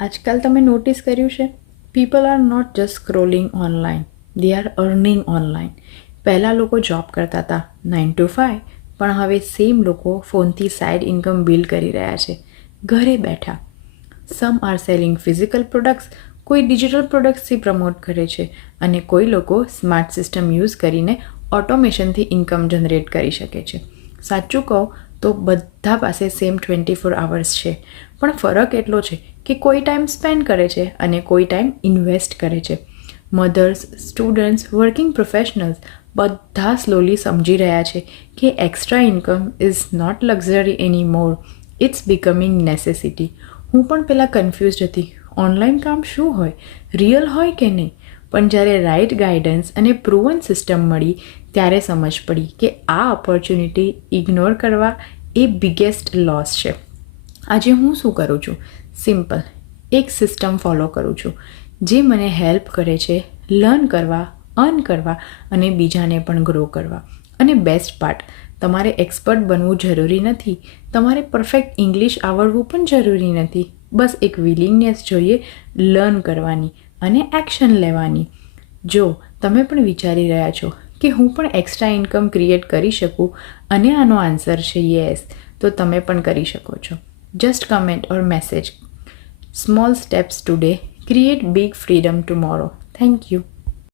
આજકાલ તમે નોટિસ કર્યું છે, people are not just scrolling online, they are earning online. પહેલાં લોકો જોબ કરતા હતા 9 to 5, પણ હવે સેમ લોકો ફોનથી સાઇડ ઇન્કમ બિલ્ડ કરી રહ્યા છે ઘરે બેઠા. સમ આર સેલિંગ ફિઝિકલ પ્રોડક્ટ્સ, કોઈ ડિજિટલ પ્રોડક્ટ્સથી પ્રમોટ કરે છે અને કોઈ લોકો સ્માર્ટ સિસ્ટમ યુઝ કરીને ઓટોમેશનથી ઇન્કમ જનરેટ કરી શકે છે. સાચું કહો તો બધા પાસે સેમ 24 hours છે, પણ ફરક એટલો છે કે કોઈ ટાઈમ સ્પેન્ડ કરે છે અને કોઈ ટાઈમ ઇન્વેસ્ટ કરે છે. મધર્સ, સ્ટુડન્ટ્સ, વર્કિંગ પ્રોફેશનલ્સ બધા સ્લોલી સમજી રહ્યા છે કે extra income is not luxury any more, it's becoming necessity. હું પણ પહેલાં કન્ફ્યુઝડ હતી, ઓનલાઈન કામ શું હોય, રિયલ હોય કે નહીં? પણ જ્યારે રાઇટ ગાઈડન્સ અને પ્રૂવન સિસ્ટમ મળી ત્યારે સમજ પડી કે આ ઓપોર્ચ્યુનિટી ઇગ્નોર કરવા એ બિગેસ્ટ લોસ છે. આજે હું શું કરું છું? સિમ્પલ, એક સિસ્ટમ ફોલો કરું છું જે મને હેલ્પ કરે છે લર્ન કરવા, અર્ન કરવા અને બીજાને પણ ગ્રો કરવા. અને બેસ્ટ પાર્ટ, તમારે એક્સપર્ટ બનવું જરૂરી નથી, તમારે પરફેક્ટ ઇંગ્લિશ આવડવું પણ જરૂરી નથી. બસ એક વિલિંગનેસ જોઈએ લર્ન કરવાની અને એક્શન લેવાની. જો તમે પણ વિચારી રહ્યા છો કે હું પણ એક્સ્ટ્રા ઇન્કમ ક્રિએટ કરી શકું અને આનો આન્સર છે યસ, તો તમે પણ કરી શકો છો. Just comment or message. Small steps today create big freedom tomorrow. Thank you.